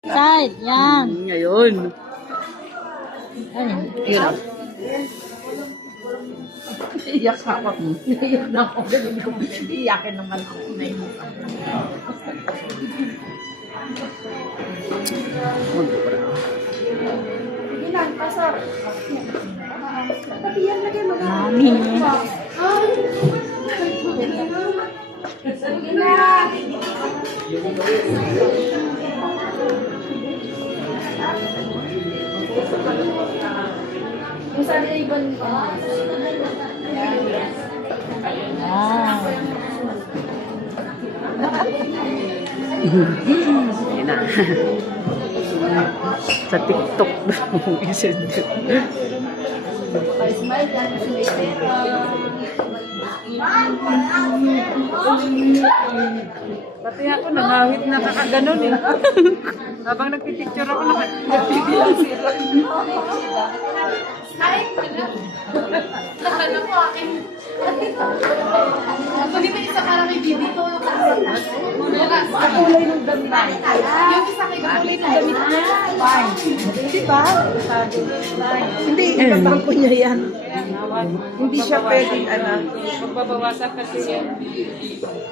Side, yan. Ngayon. Ay, Yun. iyak ako. Iyak na ako. Iyakin naman ako. Ilan, pasok. Pati yan lagay mo. Mami. Yung sa ribbon. Wow. Ayun na. Sa TikTok daw isend. Smile lang kasi may pera. Pati ako nangawit na kakaganon eh. Habang nagpipicture ako nagpipilang sila. Nakala ko akin. Ako di ba isa parang may bibito yung kulay ng damit. Yung isa kay kulay ng damit niya. Fine. Di ba? Hindi, ibabang ko niya yan. Hindi siya pwedeng, Magbabawasan kasi yan.